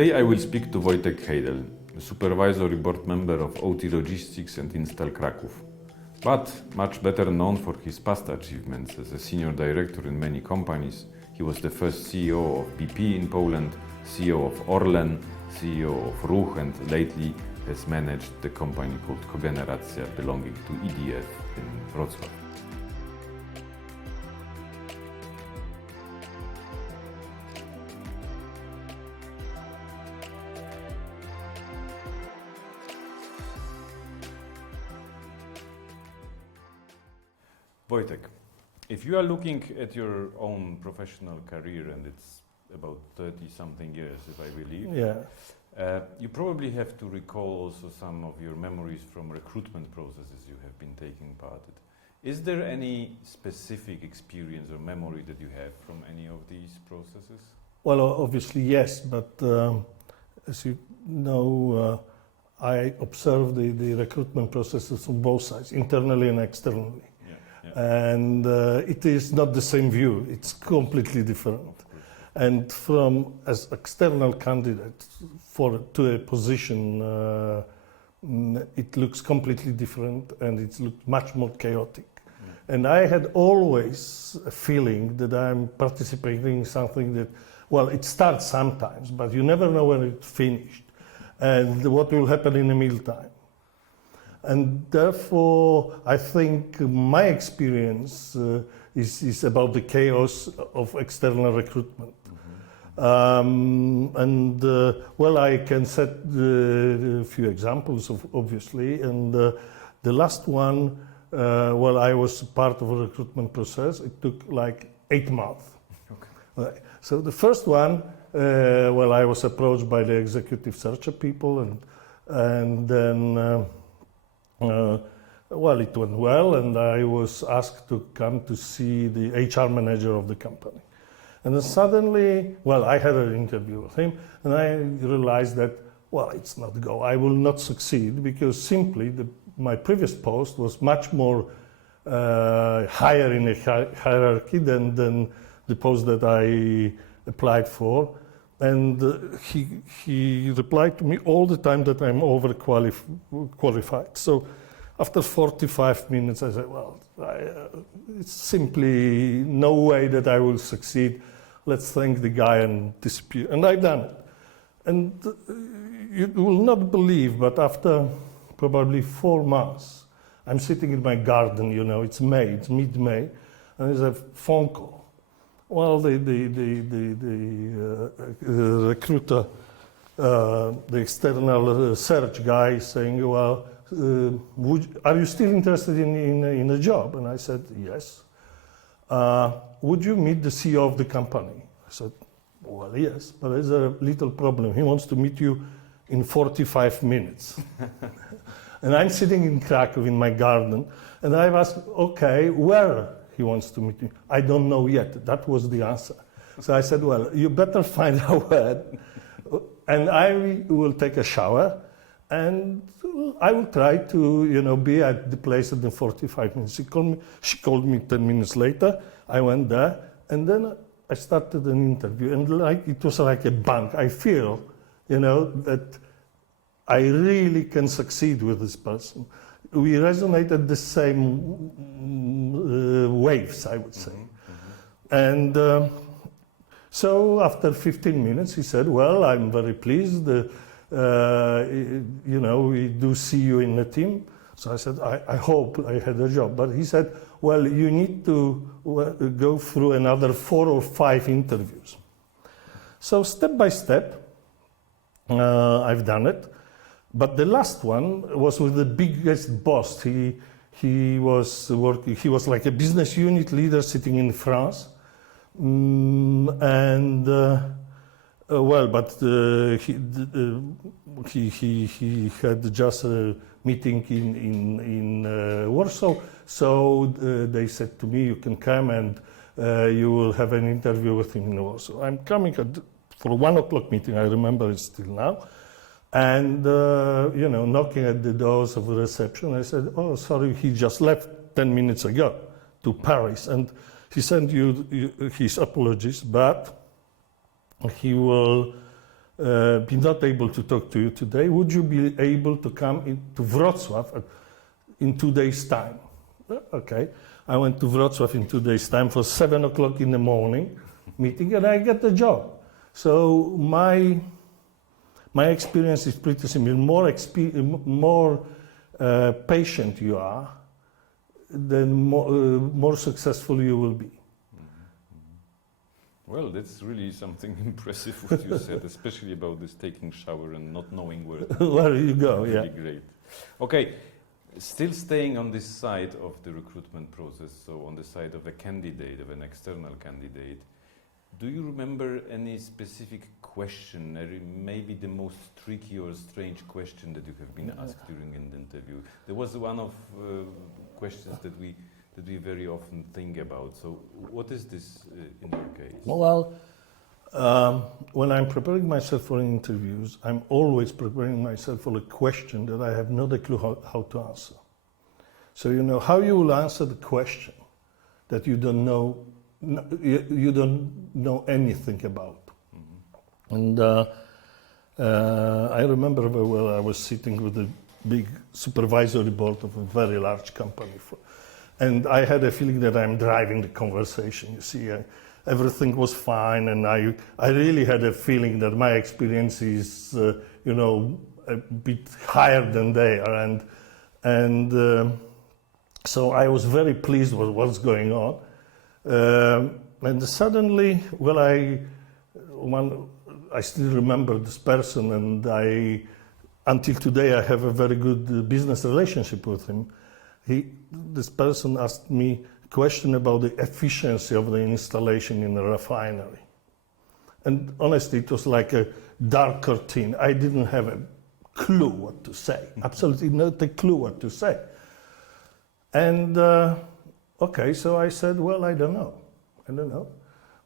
Today I will speak to Wojtek Heydel, a supervisory board member of OT Logistics and Instal Kraków, but much better known for his past achievements as a senior director in many companies. He was the first CEO of BP in Poland, CEO of Orlen, CEO of Ruch, and lately has managed the company called Kogeneracja belonging to EDF in Wrocław. Wojtek, if you are looking at your own professional career, and it's about 30-something years, if I believe, you probably have to recall also some of your memories from recruitment processes you have been taking part in. Is there any specific experience or memory that you have from any of these processes? Well, obviously yes, but as you know, I observe the recruitment processes on both sides, internally and externally. And it is not the same view, it's completely different. And from as external candidate to a position, it looks completely different and it looks much more chaotic. And I had always a feeling that I'm participating in something that, well, it starts sometimes, but you never know when it's finished and what will happen in the meantime. And therefore, I think my experience is about the chaos of external recruitment. Well, I can set a few examples, obviously. And the last one, well, I was part of a recruitment process. It took like 8 months. Okay. So the first one, well, I was approached by the executive searcher people, and then. Well, it went well, and I was asked to come to see the HR manager of the company. And then suddenly, well, I had an interview with him, and I realized that, well, it's not go. I will not succeed because simply my previous post was much more higher in the hierarchy than the post that I applied for. And he replied to me all the time that I'm overqualified. So after 45 minutes, I said, well, it's simply no way that I will succeed. Let's thank the guy and disappear. And I've done it. And you will not believe, but after probably 4 months, I'm sitting in my garden, you know, it's May, it's mid-May, and there's a phone call. Well, the recruiter, the external search guy is saying, well, are you still interested in a job? And I said, yes. Would you meet the CEO of the company? I said, well, yes, but there's a little problem. He wants to meet you in 45 minutes. And I'm sitting in Kraków in my garden, and I've asked, okay, where he wants to meet me? I don't know yet. That was the answer. So I said, well, you better find out where, and I will take a shower, and I will try to, you know, be at the place in the 45 minutes. She called me 10 minutes later. I went there, and then I started an interview, and it was like a bang. I feel, you know, that I really can succeed with this person. We resonated the same waves, I would say. And so after 15 minutes, he said, well, I'm very pleased. You know, we do see you in the team. So I said, I hope I had a job. But he said, well, you need to go through another 4 or 5 interviews. So step by step, I've done it. But the last one was with the biggest boss. He was working. He was like a business unit leader sitting in France, well, but he had just a meeting in Warsaw. So they said to me, "You can come and you will have an interview with him in Warsaw." I'm coming for 1 o'clock meeting. I remember it still now. And, you know, knocking at the doors of the reception, I said, "Oh, sorry, he just left 10 minutes ago to Paris. And he sent you his apologies, but he will be not able to talk to you today. Would you be able to come to Wrocław in 2 days' time? Okay. I went to Wrocław in 2 days' time for 7 o'clock in the morning meeting, and I get the job. So my experience is pretty similar. More patient you are, then more successful you will be. Well, that's really something impressive what you said, especially about this taking shower and not knowing where you go. Really Yeah. great. Okay, still staying on this side of the recruitment process, so on the side of a candidate, of an external candidate, do you remember any specific question, maybe the most tricky or strange question that you have been asked during an interview? There was one of questions that we very often think about. So what is this in your case? Well, when I'm preparing myself for interviews, I'm always preparing myself for a question that I have not a clue how to answer. So you know how you will answer the question that you don't know, you don't know anything about. Mm-hmm. And I remember very well I was sitting with a big supervisory board of a very large company. And I had a feeling that I'm driving the conversation, you see. Everything was fine, and I really had a feeling that my experience is, you know, a bit higher than they are. And so I was very pleased with what's going on. And suddenly, well, I still remember this person, and until today I have a very good business relationship with him. This person asked me a question about the efficiency of the installation in a refinery. And honestly, it was like a dark curtain. I didn't have a clue what to say. Absolutely not a clue what to say. And okay, so I said, well, I don't know.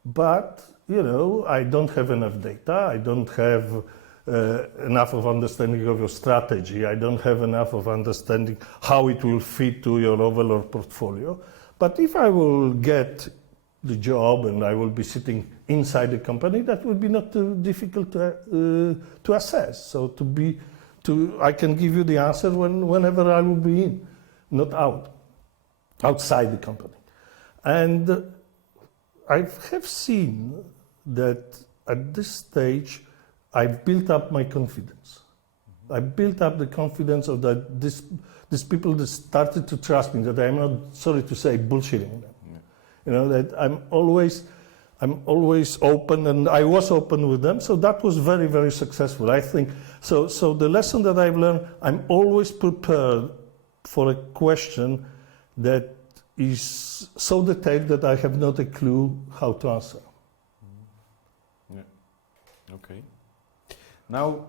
But, you know, I don't have enough data. I don't have enough of understanding of your strategy. I don't have enough of understanding how it will fit to your overall portfolio. But if I will get the job and I will be sitting inside the company, that would be not too difficult to assess. So I can give you the answer whenever I will be in, not outside the company. And I have seen that at this stage, I've built up my confidence. I built up the confidence of that these people that started to trust me, that I'm not, sorry to say, bullshitting them. Yeah. You know, that I'm always open, and I was open with them, so that was very, very successful. I think, so the lesson that I've learned, I'm always prepared for a question that is so detailed that I have not a clue how to answer. Yeah. Okay. Now,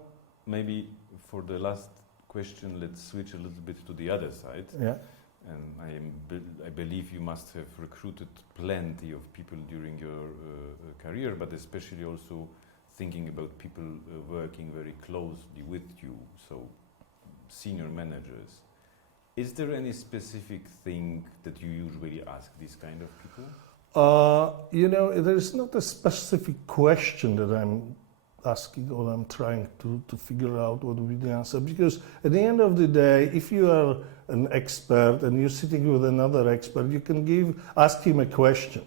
maybe for the last question, let's switch a little bit to the other side. Yeah. And I believe you must have recruited plenty of people during your career, but especially also thinking about people working very closely with you, so senior managers. Is there any specific thing that you usually ask these kind of people? You know, there is not a specific question that I'm asking or I'm trying to figure out what would be the answer, because at the end of the day, if you are an expert and you're sitting with another expert, you can ask him a question,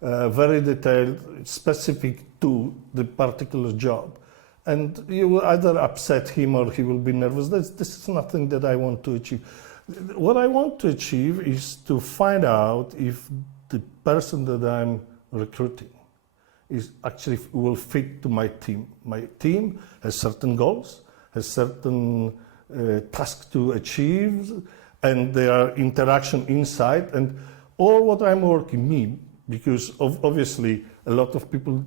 very detailed, specific to the particular job, and you will either upset him or he will be nervous. This is nothing that I want to achieve. What I want to achieve is to find out if the person that I'm recruiting is actually will fit to my team. My team has certain goals, has certain tasks to achieve, and their interaction inside, and all what I'm working because obviously a lot of people,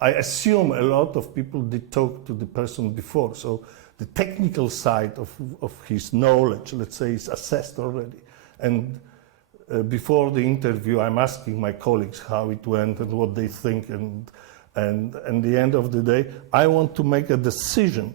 I assume a lot of people did talk to the person before, so the technical side of his knowledge, let's say, is assessed already. And before the interview, I'm asking my colleagues how it went and what they think, and at the end of the day, I want to make a decision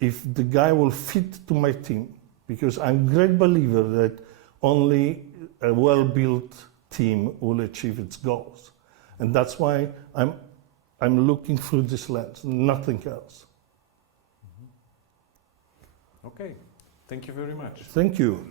if the guy will fit to my team, because I'm a great believer that only a well-built team will achieve its goals, and that's why I'm looking through this lens, nothing else. Okay, thank you very much. Thank you.